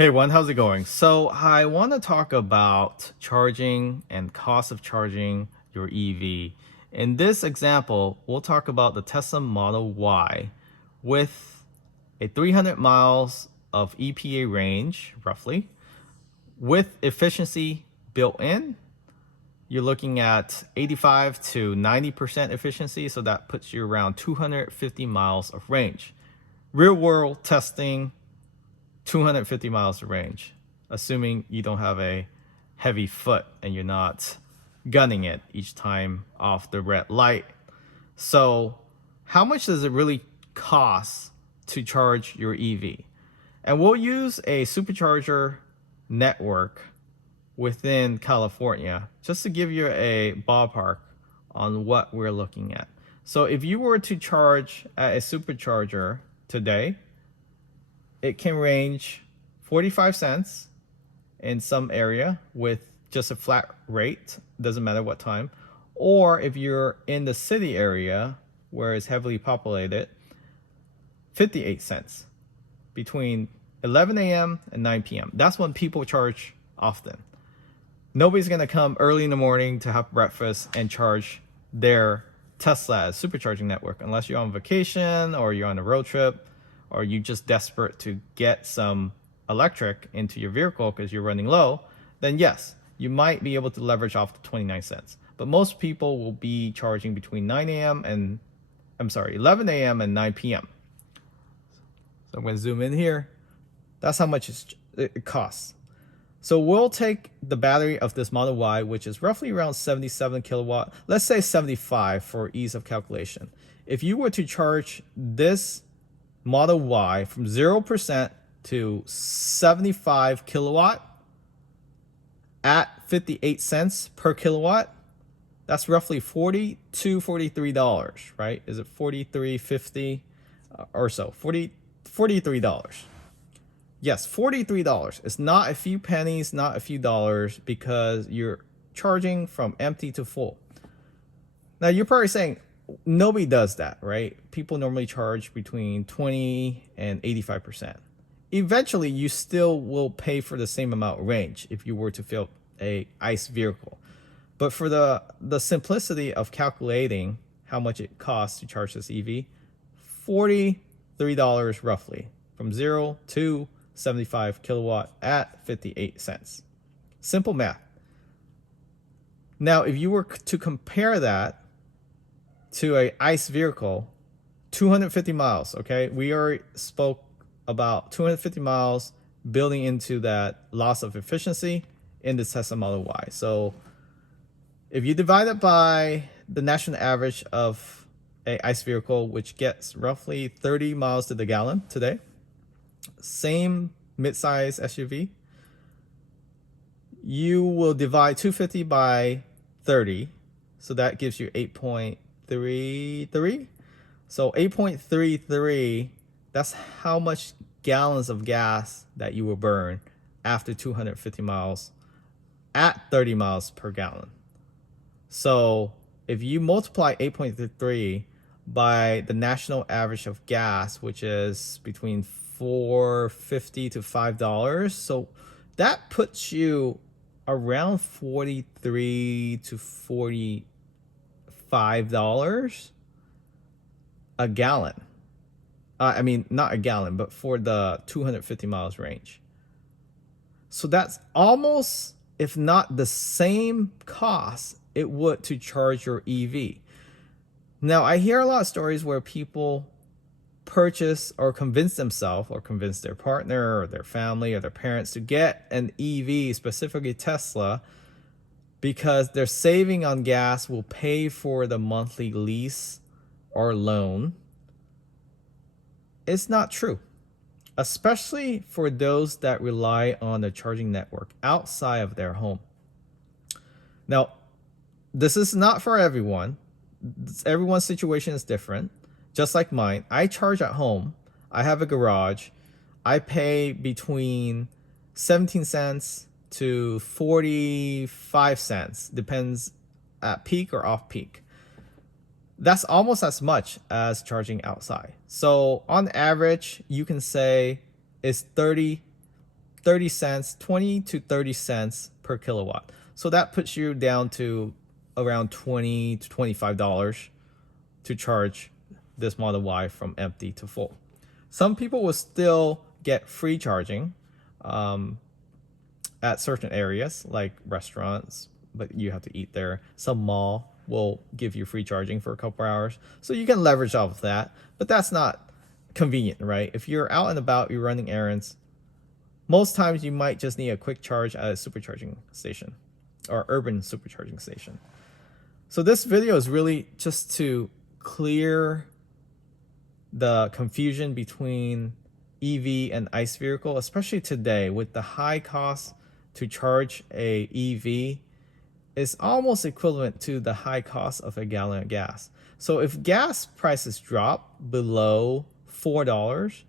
Hey everyone, how's it going? So I want to talk about charging and cost of charging your EV. In this example, we'll talk about the Tesla Model Y with a 300 miles of EPA range, roughly, with efficiency built in. You're looking at 85 to 90% efficiency, so that puts you around 250 miles of range. Real world testing, 250 miles of range, assuming you don't have a heavy foot and you're not gunning it each time off the red light. So, how much does it really cost to charge your EV? And we'll use a supercharger network within California just to give you a ballpark on what we're looking at. So, if you were to charge at a supercharger today, it can range 45 cents in some area with just a flat rate, doesn't matter what time. Or if you're in the city area where it's heavily populated, 58 cents between 11 a.m. and 9 p.m. That's when people charge often. Nobody's going to come early in the morning to have breakfast and charge their Tesla supercharging network unless you're on vacation or you're on a road trip or you're just desperate to get some electric into your vehicle because you're running low. Then yes, you might be able to leverage off the 29 cents. But most people will be charging between 11 a.m. and 9 p.m. So I'm going to zoom in here. That's how much it costs. So we'll take the battery of this Model Y, which is roughly around 77 kilowatt. Let's say 75 for ease of calculation. If you were to charge this Model Y from 0% to 75 kilowatt at 58 cents per kilowatt, that's roughly $42, $43, right? Is it $43.50 or so? $43. Yes, $43. It's not a few pennies, not a few dollars, because you're charging from empty to full. Now, you're probably saying, nobody does that, right? People normally charge between 20 and 85%. Eventually, you still will pay for the same amount of range if you were to fill a ICE vehicle. But for the simplicity of calculating how much it costs to charge this EV, $43 roughly, from 0 to 75 kilowatt at 58 cents. Simple math. Now, if you were to compare that to a ICE vehicle, 250 miles, okay? We already spoke about 250 miles building into that loss of efficiency in the Tesla Model Y. So if you divide it by the national average of a ICE vehicle, which gets roughly 30 miles to the gallon today, same mid-size SUV, you will divide 250 by 30, so that gives you 8.33. So 8.33, that's how much gallons of gas that you will burn after 250 miles at 30 miles per gallon. So if you multiply 8.33 by the national average of gas, which is between $4.50 to $5, so that puts you around $43 to $45 a gallon. I mean, not a gallon, but for the 250 miles range. So that's almost, if not the same cost it would to charge your EV. Now, I hear a lot of stories where people purchase or convince themselves or convince their partner or their family or their parents to get an EV, specifically Tesla, because their saving on gas will pay for the monthly lease or loan. It's not true, especially for those that rely on the charging network outside of their home. Now, this is not for everyone. Everyone's situation is different. Just like mine, I charge at home. I have a garage. I pay between 17 cents to 45 cents, depends at peak or off peak. That's almost as much as charging outside. So on average, you can say it's 30 30 cents, 20 to 30 cents per kilowatt. So that puts you down to around $20 to $25 to charge this Model Y from empty to full. Some people will still get free charging at certain areas like restaurants, but you have to eat there. Some mall will give you free charging for a couple hours. So you can leverage off of that, but that's not convenient, right? If you're out and about, you're running errands, most times you might just need a quick charge at a supercharging station or urban supercharging station. So this video is really just to clear the confusion between EV and ICE vehicle, especially today with the high cost to charge a EV is almost equivalent to the high cost of a gallon of gas. So if gas prices drop below $4,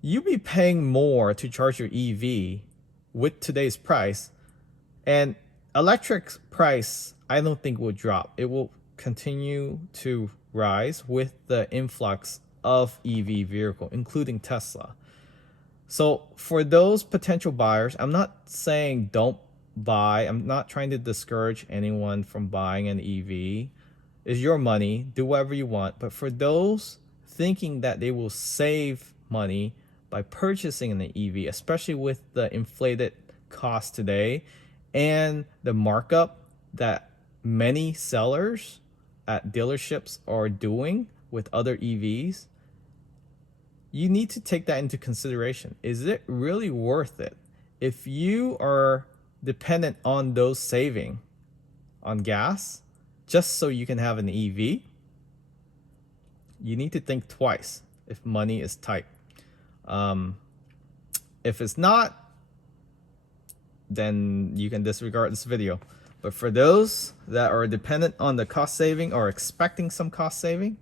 you'd be paying more to charge your EV with today's price. And electric price, I don't think will drop. It will continue to rise with the influx of EV vehicle, including Tesla. So for those potential buyers, I'm not saying don't buy. I'm not trying to discourage anyone from buying an EV. It's your money. Do whatever you want. But for those thinking that they will save money by purchasing an EV, especially with the inflated cost today and the markup that many sellers at dealerships are doing with other EVs, you need to take that into consideration. Is it really worth it? If you are dependent on those saving on gas just so you can have an EV, you need to think twice if money is tight. If it's not, then you can disregard this video. But for those that are dependent on the cost saving or expecting some cost saving,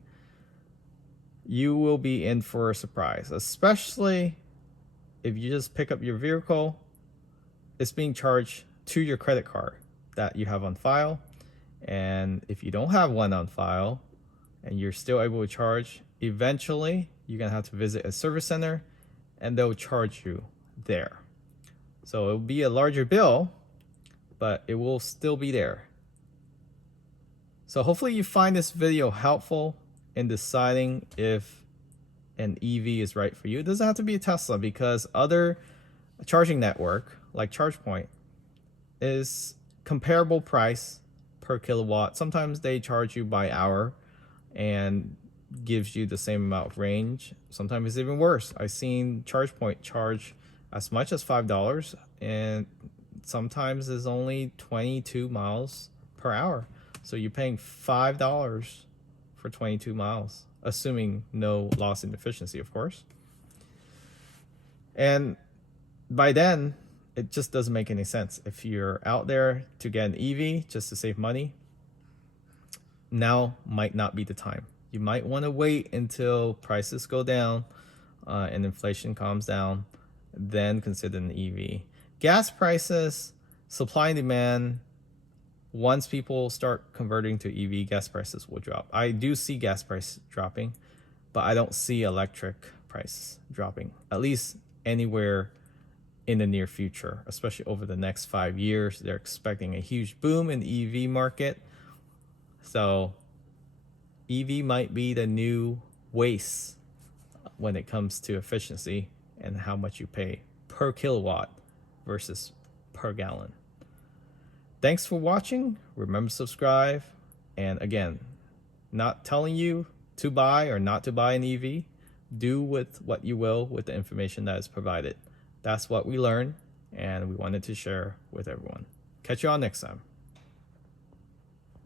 you will be in for a surprise, especially if you just pick up your vehicle, it's being charged to your credit card that you have on file. And if you don't have one on file and you're still able to charge, eventually you're gonna have to visit a service center and they'll charge you there. So it'll be a larger bill, but it will still be there. So hopefully you find this video helpful in deciding if an EV is right for you. It doesn't have to be a Tesla, because other charging network like ChargePoint is comparable price per kilowatt. Sometimes they charge you by hour and gives you the same amount of range. Sometimes it's even worse. I've seen ChargePoint charge as much as $5, and sometimes it's only 22 miles per hour. So you're paying $5 for 22 miles, assuming no loss in efficiency, of course. And by then, it just doesn't make any sense. If you're out there to get an EV just to save money, now might not be the time. You might want to wait until prices go down and inflation calms down, then consider an EV. Gas prices, supply and demand, once people start converting to EV, gas prices will drop. I do see gas price dropping, but I don't see electric price dropping, at least anywhere in the near future, especially over the next 5 years. They're expecting a huge boom in the EV market. So EV might be the new waste when it comes to efficiency and how much you pay per kilowatt versus per gallon. Thanks for watching. Remember to subscribe. And again, not telling you to buy or not to buy an EV. Do with what you will with the information that is provided. That's what we learned, and we wanted to share with everyone. Catch you all next time.